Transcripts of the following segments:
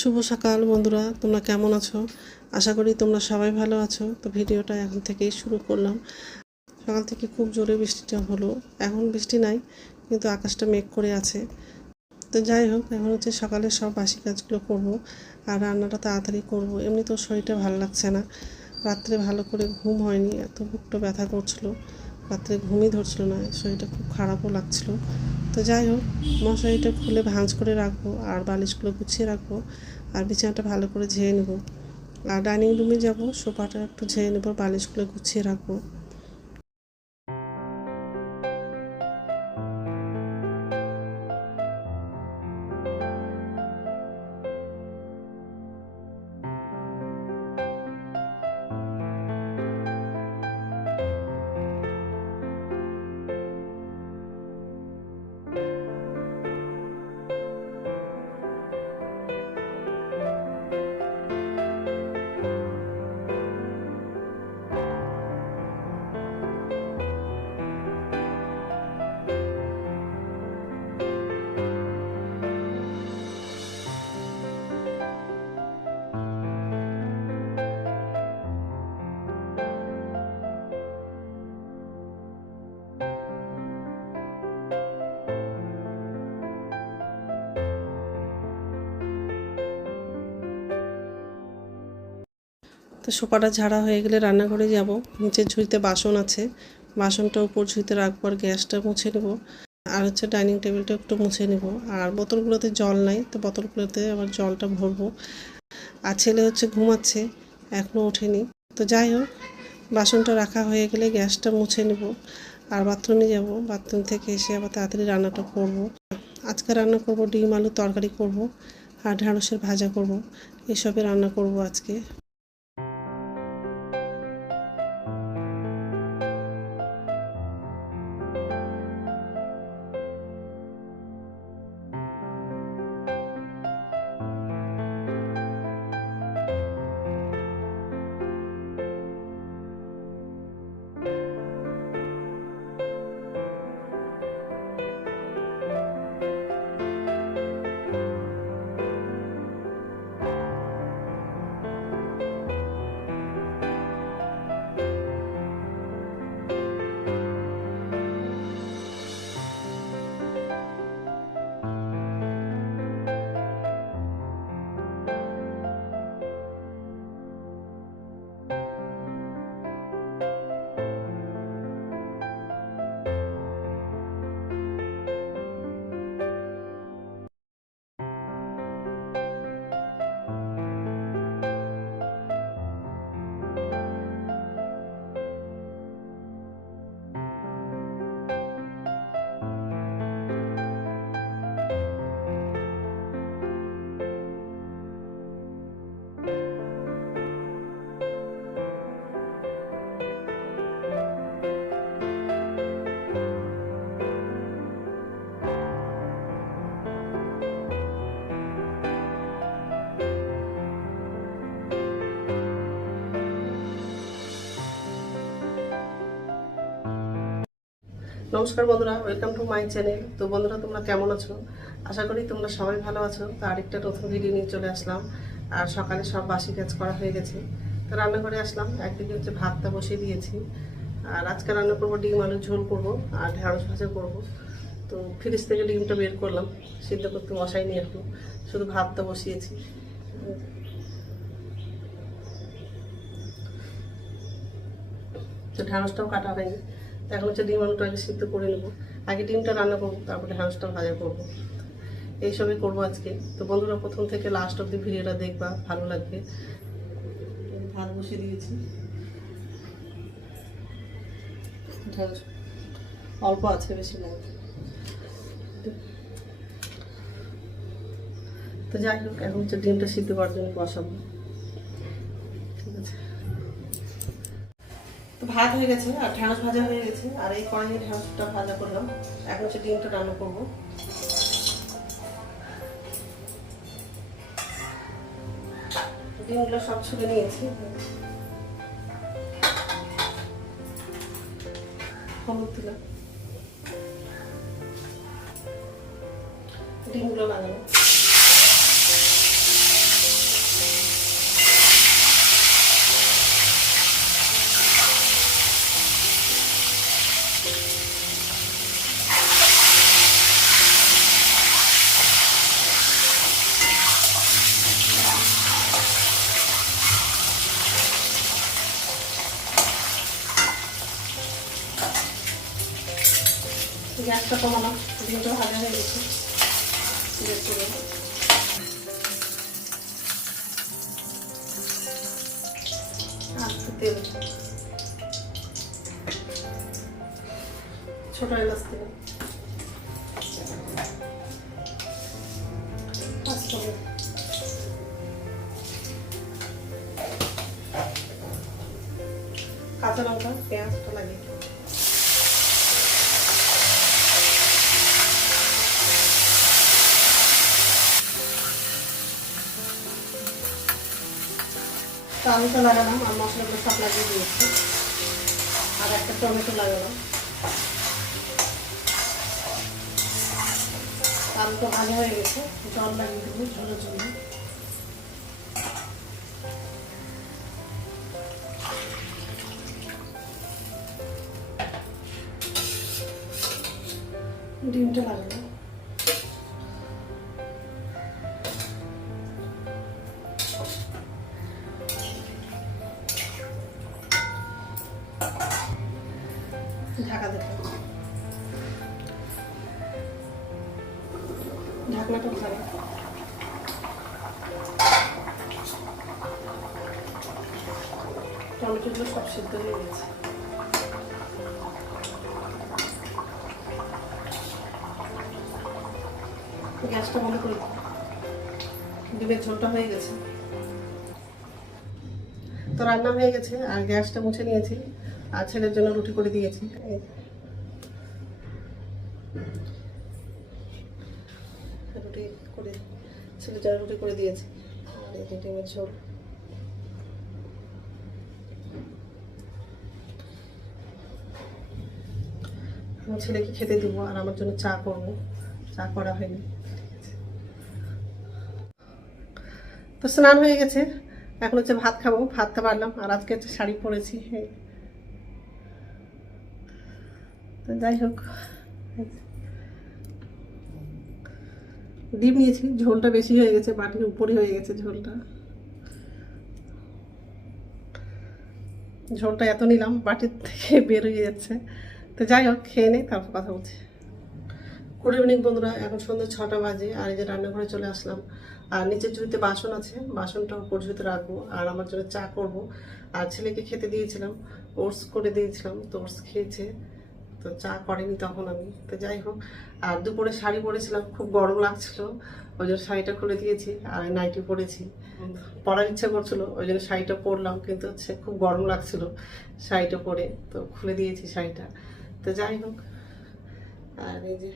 শুভ সকাল বন্ধুরা, তোমরা কেমন আছো? আশা করি তোমরা সবাই ভালো আছো। তো ভিডিওটা এখন থেকেই শুরু করলাম। সকাল থেকে খুব জোরে বৃষ্টিটা হলো। এখন বৃষ্টি নাই, কিন্তু আকাশটা মেঘ করে আছে। তো যাই হোক, এখন হচ্ছে সকালে সব বাসি কাজগুলো করব আর রান্নাটা তাড়াতাড়ি করব। এমনি তো শরীরটা ভালো লাগছে না। রাত্রে ভালো করে ঘুম হয়নি, এত বুকটা ব্যথা করছিল। রাত্রে ঘুমই ধরছিল না, শরীরটা খুব খারাপও লাগছিল। তো যাই হোক, মশারিটা খুলে ভাঁজ করে রাখব, আর বালিশগুলো গুছিয়ে রাখব, আর বিছানাটা ভালো করে ঝেয়ে নেব। আর ডাইনিং রুমে যাব, সোফাটা একটু ঝেয়ে নেব, বালিশগুলো গুছিয়ে রাখব। তো সোফাটা ঝাড়া হয়ে গেলে রান্নাঘরে যাব। নিচের ঝুড়িতে বাসন আছে। বাসনটা উপর ঝুড়িতে রাখব আর গ্যাসটা মুছে নেব। আর হচ্ছে ডাইনিং টেবিলটা একটু মুছে নেব। আর বোতলগুলোতে জল নাই, তো বোতলগুলোতে আবার জলটা ভরবো। আর ছেলে হচ্ছে ঘুমাচ্ছে এখনও ওঠেনি। তো যাই হোক, বাসনটা রাখা হয়ে গেলে গ্যাসটা মুছে নেব। আর বাথরুমে যাব। বাথরুম থেকে এসে আবার তাড়াতাড়ি রান্নাটা করব। আজকে রান্না করব ডিম, আলু তরকারি করব। আর ঢ্যাঁড়সের ভাজা করব। এসবে রান্না করব আজকে। নমস্কার বন্ধুরা ওয়েলকাম টু মাই চ্যানেল তো বন্ধুরা, তোমরা কেমন আছো? আশা করি তোমরা সবাই ভালো আছো। তো আরেকটা নতুন ভিডিও নিয়ে চলে আসলাম। আর সকালে সব বাসি কাজ করা হয়ে গেছে। তো রান্নাঘরে আসলাম। একদিকে হচ্ছে ভাতটা বসিয়ে দিয়েছি। আর আজকে রান্না করব ডিম আলুর ঝোল করব আর ঢেঁড়স ভাজা করব। তো ফ্রিজ থেকে ডিমটা বের করলাম। সিদ্ধ করতে মশাই নিয়ে এখন। শুধু ভাতটা বসিয়েছি। তো ঢেঁড়সটাও কাটা হয়নি। এখন হচ্ছে ডিম আলুটা আগে সিদ্ধ করে নেব। আগে ডিমটা রান্না করব তারপরে ঢেঁড়সটা ভাজা করব। এইসবই করব আজকে। তো বন্ধুরা প্রথম থেকে লাস্ট অব্দি ভিডিওটা দেখবা ভালো লাগবে। ভাত বসিয়ে দিয়েছি। অল্প আছে বেশি নাই। তো যাই হোক এখন হচ্ছে ডিমটা সিদ্ধ করার জন্য বসাবো ঠিক আছে তো ভাত হয়ে গেছে, আর ঢেঁড়স ভাজা হয়ে গেছে, আর এই কড়াইয়ে ঢেঁড়সটা ভাজা করলাম। এখন হচ্ছে ডিমটা রান্না করব। ডিমগুলো সব ছুলে নিয়েছি। হলুদ দিলাম। ডিমগুলো লাগানো গ্যাসটা কমালাম ডিমটা ভাজা হয়ে গেছে। তেল। ছোট এলাচ পাঁচফোড়ন কাঁচা লঙ্কা পেঁয়াজটা লাগিয়ে দেবো। তো লাগালাম, আর মশলাগুলো সব লাগিয়ে দিয়েছি। আর একটা টমেটো লাগালাম। আলুটা ভালো হয়ে গেছে, জল লাগিয়ে দেবো ঝোলের জন্য। ডিমটা লাগালাম। ঢাকা দেবো ঢাকনাটা ভালো। টমেটোগুলো সব সিদ্ধ হয়ে গেছে। গ্যাসটা বন্ধ করে ডিমের ঝোলটা হয়ে গেছে। তো রান্না হয়ে গেছে, আর গ্যাসটা মুছে নিয়েছি। আর ছেলের জন্য রুটি করে দিয়েছি। রুটি করে, ছেলের জন্য রুটি করে দিয়েছি। আমার ছেলেকে খেতে দিব আর আমার জন্য চা করব। চা করা হয়নি। তো স্নান হয়ে গেছে। এখন হচ্ছে ভাত খাব। ভাতটা পারলাম আর আজকে শাড়ি পরেছি এই। যাই হোক। ডিম নিয়েছি, ঝোলটা বেশি হয়ে গেছে, বাটির উপরে হয়ে গেছে ঝোলটা। ঝোলটা এত নিলাম, বাটির থেকে বের হয়ে যাচ্ছে। তো যাই হোক, খেয়ে নেই, তারপর কথা বলছি। গুড ইভিনিং বন্ধুরা, এখন সন্ধ্যে ছটা বাজে, আর এই যে রান্নাঘরে চলে আসলাম। আর নিচের ঝুড়িতে বাসন আছে, বাসনটা উপর ঝুড়িতে রাখব, আর আমার জন্য চা করব। আর ছেলেকে খেতে দিয়েছিলাম, ওটস করে দিয়েছিলাম, তো ওটস খেয়েছে। তো চা করেনি তখন আমি। তো যাই হোক, আর দুপুরে শাড়ি পরেছিলাম, খুব গরম লাগছিল, ওই জন্য শাড়িটা খুলে দিয়েছি, আর নাইটি পরেছি। পরার ইচ্ছা করছিল, ওই জন্য শাড়িটা পরলাম, কিন্তু হচ্ছে খুব গরম লাগছিল শাড়িটা পরে, তো খুলে দিয়েছি শাড়িটা। তো যাই হোক, আর এই যে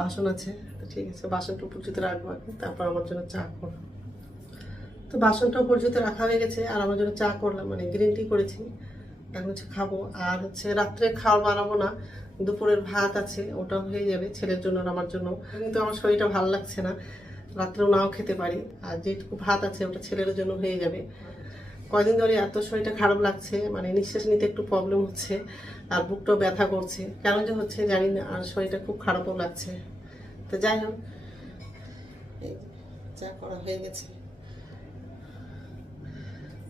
বাসন আছে, তো ঠিক আছে, বাসনটা উপযুক্ত রাখব আগে তারপর আমার জন্য চা করব। তো বাসনটা উপযুক্ত রাখা হয়ে গেছে, আর আমার জন্য চা করলাম মানে গ্রিন টি করেছি। এখন হচ্ছে খাব। আর হচ্ছে রাত্রে খাওয়া বানাবো না, দুপুরের ভাত আছে ওটা হয়ে যাবে ছেলের জন্য আমার জন্য। কিন্তু আমার শরীরটা ভালো লাগছে না, রাত্রেও নাও খেতে পারি। আর যেটুকু ভাত আছে ওটা ছেলের জন্য হয়ে যাবে। কয়দিন ধরে এত শরীরটা খারাপ লাগছে মানে নিঃশ্বাস নিতে একটু প্রবলেম হচ্ছে, আর বুকটাও ব্যথা করছে। কেন যে হচ্ছে জানি না, আর শরীরটা খুব খারাপও লাগছে। তো যাই হোক যা করা হয়ে গেছে।